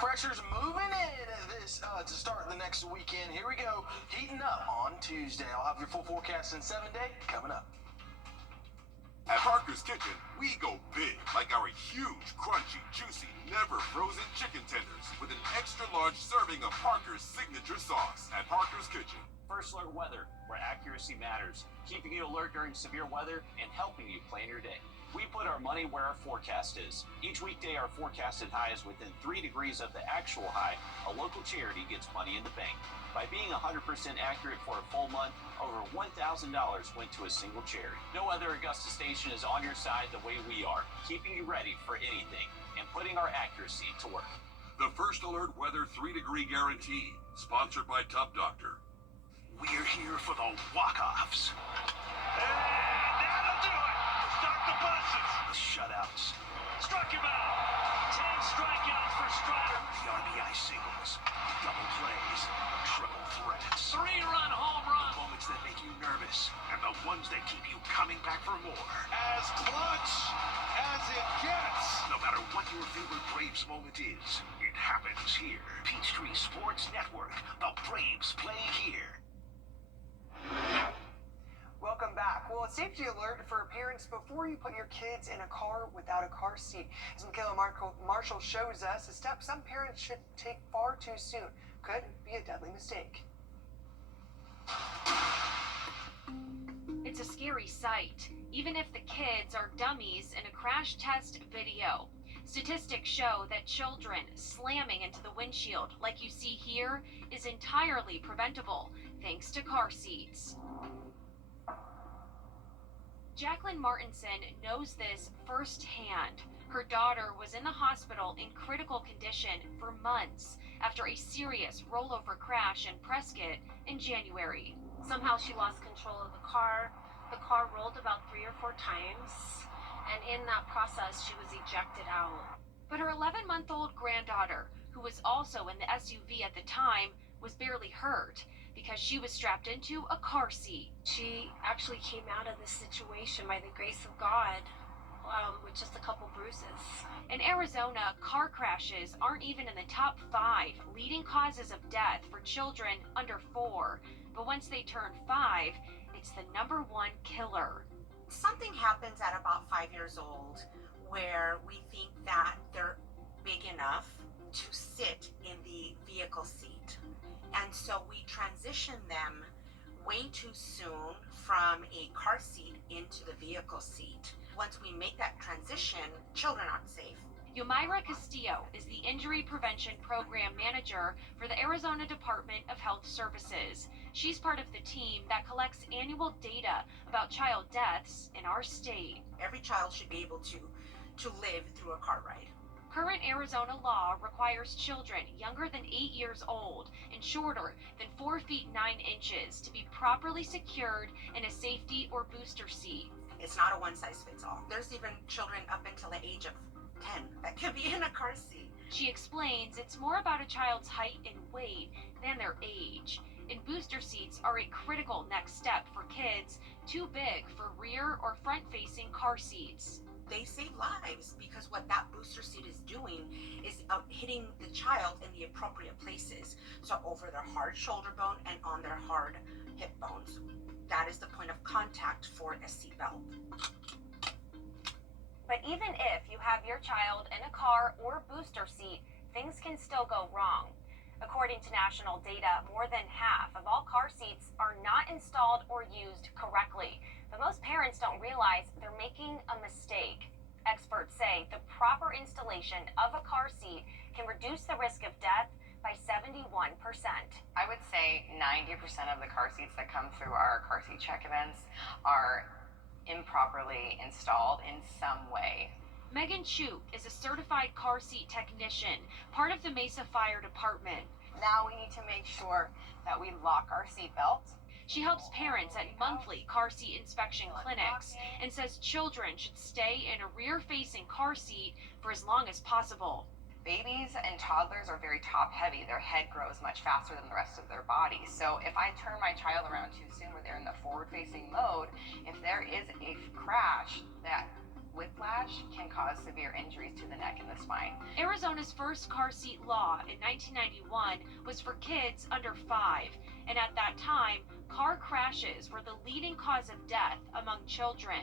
Pressure's moving in to start the next weekend. Here we go, heating up on Tuesday. I'll have your full forecast in 7 days coming up. At Parker's Kitchen, we go big, like our huge, crunchy, juicy, never frozen chicken tenders with an extra large serving of Parker's signature sauce. At Parker's Kitchen. First Alert Weather, where accuracy matters, keeping you alert during severe weather and helping you plan your day. We put our money where our forecast is. Each weekday, our forecasted high is within 3 degrees of the actual high. A local charity gets money in the bank. By being 100% accurate for a full month, over $1,000 went to a single charity. No other Augusta station is on your side the way we are, keeping you ready for anything and putting our accuracy to work. The First Alert Weather 3-degree guarantee, sponsored by Tub Doctor. We're here for the walk-offs. And that'll do it. Start the buses. The shutouts. Struck him out. 10 strikeouts for Strider. The RBI singles. Double plays. Triple threats. 3-run home run. The moments that make you nervous. And the ones that keep you coming back for more. As clutch as it gets. No matter what your favorite Braves moment is, it happens here. Peachtree Sports Network. The Braves play here. Welcome back. Well, a safety alert for parents before you put your kids in a car without a car seat. As Michaela Marshall shows us, a step some parents should take far too soon could be a deadly mistake. It's a scary sight, even if the kids are dummies in a crash test video. Statistics show that children slamming into the windshield, like you see here, is entirely preventable thanks to car seats. Jacqueline Martinson knows this firsthand. Her daughter was in the hospital in critical condition for months after a serious rollover crash in Prescott in January. Somehow she lost control of the car. The car rolled about 3 or 4 times, and in that process, she was ejected out. But her 11-month-old granddaughter, who was also in the SUV at the time, was barely hurt because she was strapped into a car seat. She actually came out of this situation by the grace of God with just a couple bruises. In Arizona, car crashes aren't even in the top 5 leading causes of death for children under 4. But once they turn 5, it's the #1 killer. Something happens at about 5 years old where we think that they're big enough to sit in the vehicle seat. And so we transition them way too soon from a car seat into the vehicle seat. Once we make that transition, children aren't safe. Yomaira Castillo is the Injury Prevention Program Manager for the Arizona Department of Health Services. She's part of the team that collects annual data about child deaths in our state. Every child should be able to live through a car ride. Current Arizona law requires children younger than 8 years old and shorter than 4 feet 9 inches to be properly secured in a safety or booster seat. It's not a one-size-fits-all. There's even children up until the age of 10 that could be in a car seat. She explains it's more about a child's height and weight than their age. And booster seats are a critical next step for kids too big for rear or front-facing car seats. They save lives because what that booster seat is doing is hitting the child in the appropriate places. So over their hard shoulder bone and on their hard hip bones. That is the point of contact for a seatbelt. But even if you have your child in a car or booster seat, things can still go wrong. According to national data, more than half of all car seats are not installed or used correctly. But most parents don't realize they're making a mistake. Experts say the proper installation of a car seat can reduce the risk of death by 71%. I would say 90% of the car seats that come through our car seat check events are improperly installed in some way. Megan Chu is a certified car seat technician, part of the Mesa Fire Department. Now we need to make sure that we lock our seatbelt. She helps parents at monthly car seat inspection clinics and says children should stay in a rear-facing car seat for as long as possible. Babies and toddlers are very top-heavy. Their head grows much faster than the rest of their body. So if I turn my child around too soon where they're in the forward-facing mode, if there is a crash that whiplash can cause severe injuries to the neck and the spine. Arizona's first car seat law in 1991 was for kids under 5, and at that time, car crashes were the leading cause of death among children.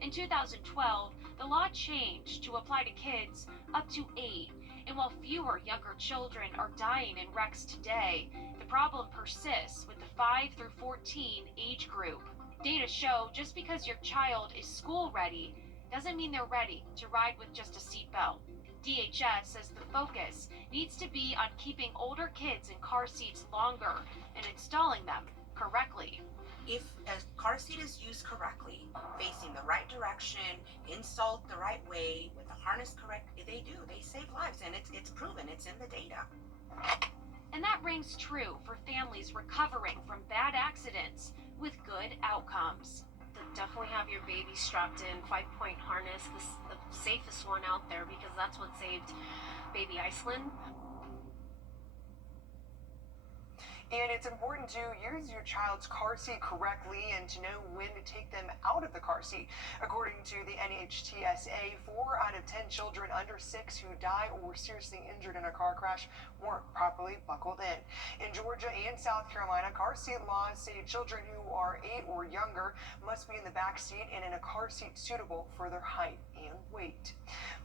In 2012, the law changed to apply to kids up to 8, and while fewer younger children are dying in wrecks today, the problem persists with the 5 through 14 age group. Data show just because your child is school ready doesn't mean they're ready to ride with just a seatbelt. DHS says the focus needs to be on keeping older kids in car seats longer and installing them correctly. If a car seat is used correctly, facing the right direction, installed the right way, with the harness correct, they save lives, and it's proven, it's in the data. And that rings true for families recovering from bad accidents with good outcomes. Definitely have your baby strapped in, 5-point harness, the safest one out there, because that's what saved baby Iceland. And it's important to use your child's car seat correctly and to know when to take them out of the car seat. According to the NHTSA, 4 out of 10 children under 6 who die or were seriously injured in a car crash weren't properly buckled in. In Georgia and South Carolina, car seat laws say children who are 8 or younger must be in the back seat and in a car seat suitable for their height and weight.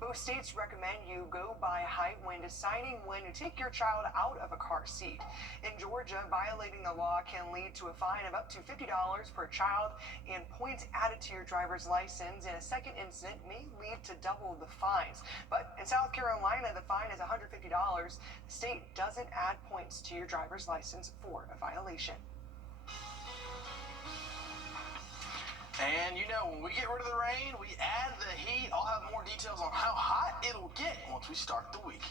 Both states recommend you go by height when deciding when to take your child out of a car seat. In Georgia, violating the law can lead to a fine of up to $50 per child and points added to your driver's license. And a second incident may lead to double the fines. But in South Carolina, the fine is $150. The state doesn't add points to your driver's license for a violation. And you know, when we get rid of the rain, we add the heat. I'll have more details on how hot it'll get once we start the week.